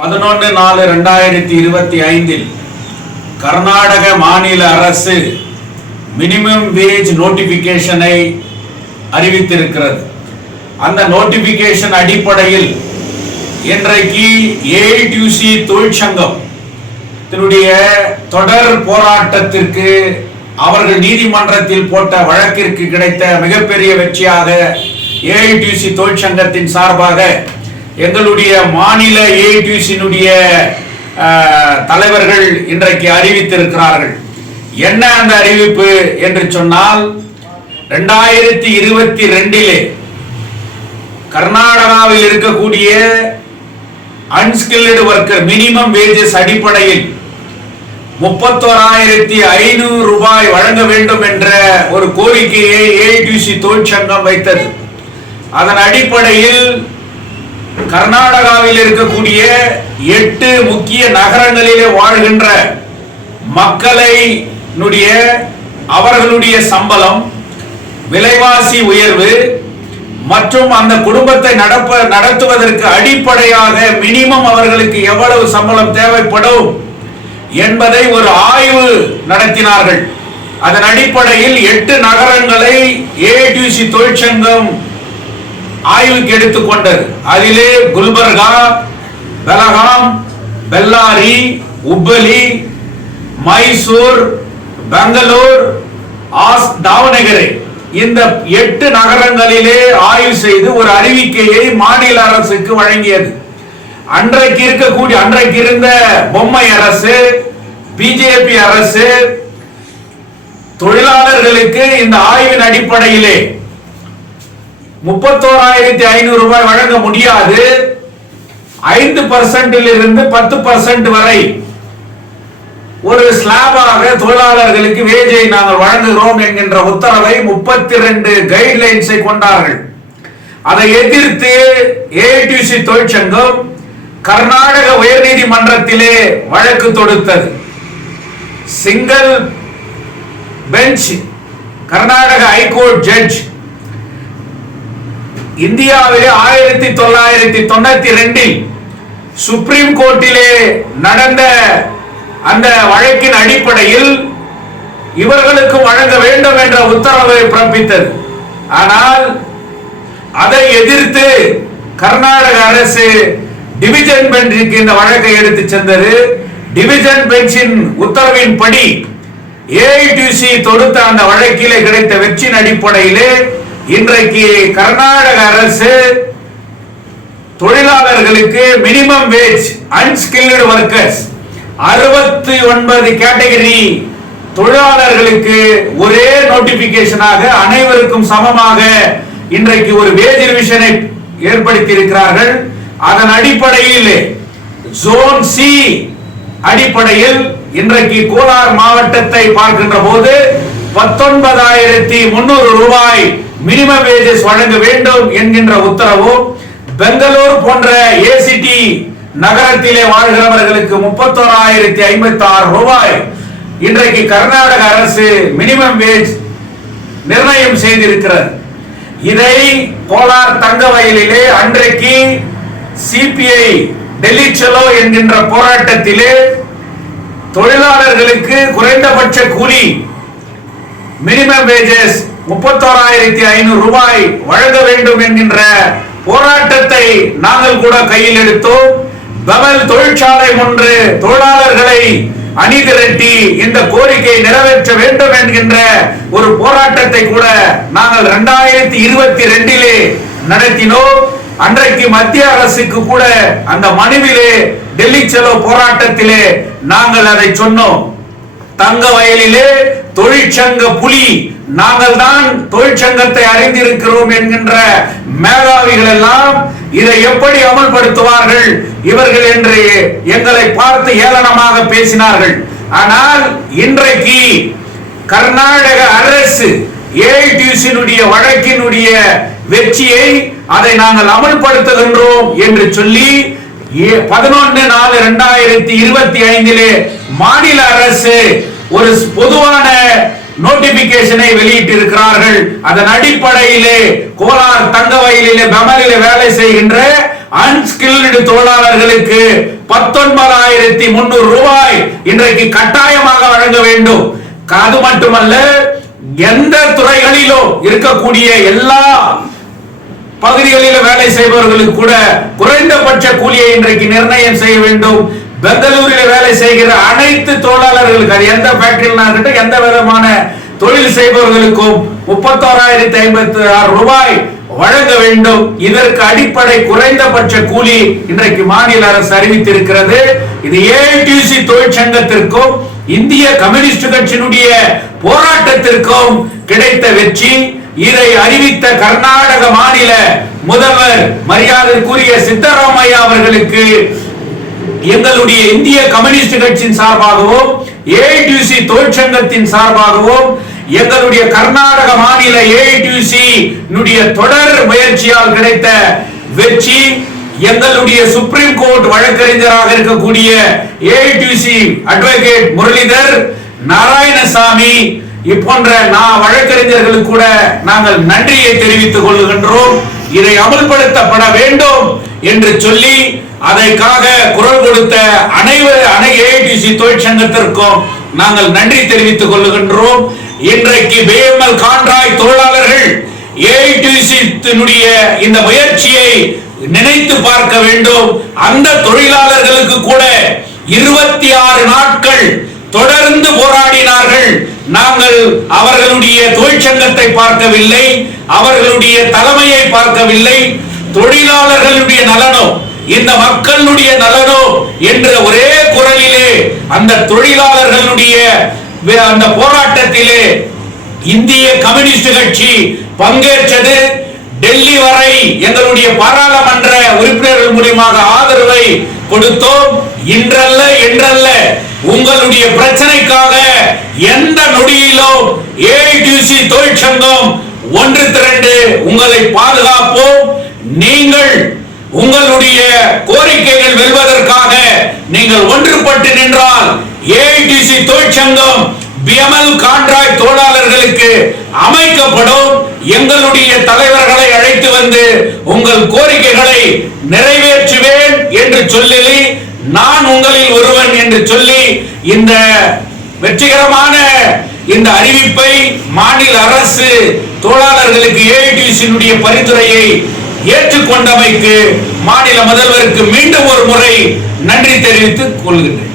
11/4/2025 கர்நாடக மாநில அரசு minimum wage நோட்டிபிகேஷனை அறிவித்திருக்கிறது. அந்த நோட்டிபிகேஷன் அடிப்படையில் இன்றைக்கு ஏஐடியூசி தொழிற்சங்கம் தொடர் போராட்டத்திற்கு அவர்கள் நீதிமன்றத்தில் போட்ட வழக்கிற்கு கிடைத்த மிகப்பெரிய வெற்றியாக ஏஐடியூசி தொழிற்சங்கத்தின் சார்பாக எங்களுடைய மாநில ஏஐடியூசியினுடைய தலைவர்கள் இன்றைக்கு அறிவித்திருக்கிறார்கள். என்ன அந்த அறிவிப்பு என்று சொன்னால், 2022 கர்நாடகாவில் இருக்கக்கூடிய அன்ஸ்கில்டு ஒர்க்கர் மினிமம் வேஜஸ் அடிப்படையில் 31,500 ரூபாய் வழங்க வேண்டும் என்ற ஒரு கோரிக்கையை ஏஐடியூசி தொழிற்சங்கம் வைத்தது. அதன் அடிப்படையில் கர்நாடகாவில் இருக்கக்கூடிய 8 முக்கிய நகரங்களிலே வாழ்கின்ற மக்களை அவர்களுடைய சம்பளம், விலைவாசி உயர்வு மற்றும் அந்த குடும்பத்தை நடத்துவதற்கு அடிப்படையாக மினிமம் அவர்களுக்கு எவ்வளவு சம்பளம் தேவைப்படும் என்பதை ஒரு ஆய்வு நடத்தினார்கள். அதன் அடிப்படையில் 8 நகரங்களை ஏஐடியூசி தொழிற்சங்கம் ஆய்வுக்கு எடுத்துக்கொண்டது. அதிலே குல்பர்கா, பெலகாம், பெல்லாரி, உப்பலி, மைசூர், பெங்களூர், தாவணகெரே இந்த 8 நகரங்களிலே ஆய்வு செய்து ஒரு அறிவிக்கையை மாநில அரசுக்கு வழங்கியது. அன்றைக்கு இருந்த பொம்மை அரசு, பிஜேபி அரசு தொழிலாளர்களுக்கு இந்த ஆய்வின் அடிப்படையிலே 31,500 ரூபாய் வழங்க முடியாது, 5% இருந்து 10% வரை ஒரு ஸ்லாபாக தொழிலாளர்களுக்கு வேஜை நாங்கள் வழங்குகிறோம் என்கின்ற உத்தரவை 32 கைட்லைன்ஸை கொண்டார்கள். அதை எதிர்த்து ஏஐடியூசி தொழிற்சங்கம் கர்நாடக உயர்நீதிமன்றத்திலே வழக்கு தொடுத்தது. Single bench Karnataka high court judge இந்தியாவிலே 1992 சுப்ரீம் கோர்ட்டிலே நடந்த அந்த வழக்கின் அடிப்படையில் இவர்களுக்கு வழங்க வேண்டும் என்ற உத்தரவை பிறப்பித்தது. ஆனால் அதை எதிர்த்து கர்நாடக அரசு டிவிஷன் பெஞ்சுக்கு இந்த வழக்கை எடுத்து சென்றது. டிவிஷன் பெஞ்சின் உத்தரவின்படி ஏஐடியூசி தொடுத்த அந்த வழக்கிலே கிடைத்த வெற்றியின் அடிப்படையிலே இன்றைக்கு கர்நாடக அரசு தொழிலாளர்களுக்கு minimum wage unskilled workers 69 category தொழிலாளர்களுக்கு ஒரே நோட்டிபிகேஷனாக அனைவருக்கும் சமமாக இன்றைக்கு ஒரு வேஜ் ரிவிஷனை ஏற்படுத்தி இருக்கிறார்கள். அதன் அடிப்படையில் ஜோன் சி அடிப்படையில் இன்றைக்கு கோலார் மாவட்டத்தை பார்க்கின்ற போது 19,300 ரூபாய் மினிமம் வேஜஸ் வழங்க வேண்டும் என்கின்ற உத்தரவும், பெங்களூர் போன்ற ஏசிடி நகரத்திலே வாழ்கிறவர்களுக்கு 31,056 ரூபாய் இன்றைக்கு கர்நாடக அரசு மினிமம் வேஜ் நிர்ணயம் செய்திருக்கிறது. இதை கோலார் தங்க வயலிலே அன்றைக்கு சிபிஐ டெல்லி செலோ என்கின்ற போராட்டத்திலே தொழிலாளர்களுக்கு குறைந்தபட்ச கூலி மினிமம் வேஜஸ் 31,500 ரூபாய் வழங்க வேண்டும் என்கின்ற போராட்டத்தை நாங்கள் கூட கையில் எடுத்தோம். பவல் தொழிற்சாலை ஒன்று தொழிலாளர்களை அணிதிரட்டி இந்த கோரிக்கை நிறைவேற்ற வேண்டும் என்கின்ற ஒரு போராட்டத்தை கூட நாங்கள் 2022 நடத்தினோம். அன்றைக்கு மத்திய அரசுக்கு கூட அந்த மனுவிலே டெல்லி செலோ போராட்டத்திலே நாங்கள் அதை சொன்னோம். தங்க வயலிலே தொழிற்சங்க புலி நாங்கள் தான் தொழிற்சங்கத்தை அறிந்திருக்கிறோம் என்கின்ற மேதாவிகள் எல்லாம் இதை எப்படி அமல்படுத்துவார்கள் இவர்கள் என்று எங்களை பார்த்து ஏளனமாக பேசினார்கள். ஆனால் இன்றைக்கு கர்நாடக அரசு ஏஐடியூசியினுடைய வழக்கினுடைய வெற்றியை அதை நாங்கள் அமல்படுத்துகின்றோம் என்று சொல்லி 11/4/2025 மாநில அரசு ஒரு பொதுவான நோட்டிபிகேஷனை வெளியிட்டு இருக்கிறார்கள். அதன் அடிப்படையிலே கோலார் தங்க வயலிலே பெமலிலே வேலை செய்கின்ற அன்ஸ்கில்டு தொழிலாளர்களுக்கு 19,300 ரூபாய் இன்றைக்கு கட்டாயமாக வழங்க வேண்டும். அது மட்டுமல்ல, எந்த துறைகளிலும் இருக்கக்கூடிய எல்லா பகுதிகளில் வேலை செய்பவர்களுக்கு கூட குறைந்தபட்ச கூலியை இன்றைக்கு நிர்ணயம் செய்ய வேண்டும். பெங்களூரில் வேலை செய்கிற அனைத்து தொழிலாளர்களுக்கு, அது எந்த ஃபேக்டரியில் எந்த விதமான தொழில் செய்பவர்களுக்கும் 31,056 ரூபாய் வழங்க வேண்டும். இதற்கு அடிப்படை குறைந்தபட்ச கூலி இன்றைக்கு மாநில அரசு அறிவித்திருக்கிறது. இது ஏஐடியூசி தொழிற்சங்கத்திற்கும் இந்திய கம்யூனிஸ்ட் கட்சியினுடைய போராட்டத்திற்கும் கிடைத்த வெற்றி. இதை அறிவித்த கர்நாடக மாநில முதல்வர் மரியாதைக்குரிய சித்தராமையா அவர்களுக்கு எங்களுடைய இந்திய கம்யூனிஸ்ட் கட்சியின் சார்பாகவும் ஏஐடியூசி தொழிற்சங்கத்தின் சார்பாகவும் எங்களுடைய கர்நாடக மாநில ஏஐடியூசி தொடர் முயற்சியால் கிடைத்த வெற்றி, எங்களுடைய சுப்ரீம் கோர்ட் வழக்கறிஞராக இருக்கக்கூடிய ஏஐடியூசி அட்வொகேட் முரளிதர் நாராயணசாமி போன்ற வழக்கறிஞர்களுக்கு கூட நாங்கள் நன்றியை தெரிவித்துக் கொள்கின்றோம். இதை அமல்படுத்தப்பட வேண்டும் என்று சொல்லி அதற்காக குரல் கொடுத்த அனைத்து ஏஐடியூசி தொழிற்சங்கத்திற்கும் நாங்கள் நன்றி தெரிவித்துக் கொள்கின்றோம். இன்றைக்கு BML கான்ட்ராக்ட் தொழிலாளர்கள் ஏஐடியூசி இந்த முயற்சியை நினைத்து பார்க்க வேண்டும். அந்த தொழிலாளர்களுக்கு கூட 26 நாட்கள் தொடர்ந்து போராடினார்கள். நாங்கள் அவர்களுடைய தொழிற்சங்கத்தை பார்க்கவில்லை, அவர்களுடைய தலைமையை பார்க்கவில்லை. தொழிலாளர்களுடைய நலனோ இந்த மக்களுடைய நலனோ என்ற ஒரே குரலிலே அந்த தொழிலாளர்களுடைய அந்த போராட்டத்திலே இந்திய கம்யூனிஸ்ட் கட்சி பங்கேற்றது. டெல்லி வரை எங்களுடைய பாராளுமன்ற உறுப்பினர்கள் மூலமாக ஆதரவை கொடுத்தோம். இன்றல்ல என்றல்ல உங்களுடைய பிரச்சனைக்காக எந்த நொடியிலும் ஏஐடியூசி தொழிற்சங்கம் ஒன்று திரண்டு உங்களை பாதுகாப்போம். நீங்கள் உங்களுடைய கோரிக்கைகள் வெல்வதற்காக நீங்கள் ஒன்றுபட்டு நின்றால் ஏஐடியூசி தொழிற்சங்கம் BML கான்ட்ராக்ட் தொழிலாளர்களுக்கு அமைக்கப்படும். எங்களுடைய தலைவர்களை அழைத்து வந்து உங்கள் கோரிக்கைகளை நிறைவேற்றுவேன் என்று சொல்லி, நான் உங்களில் ஒருவன் என்று சொல்லி இந்த வெற்றிகரமான இந்த அறிவிப்பை மாநில அரசு தொழிலாளர்களுக்கு ஏஐடியூசி பரிந்துரையை ஏற்றுக்கொண்டமைக்கு மாநில முதல்வருக்கு மீண்டும் ஒரு முறை நன்றி தெரிவித்துக் கொள்கின்றேன்.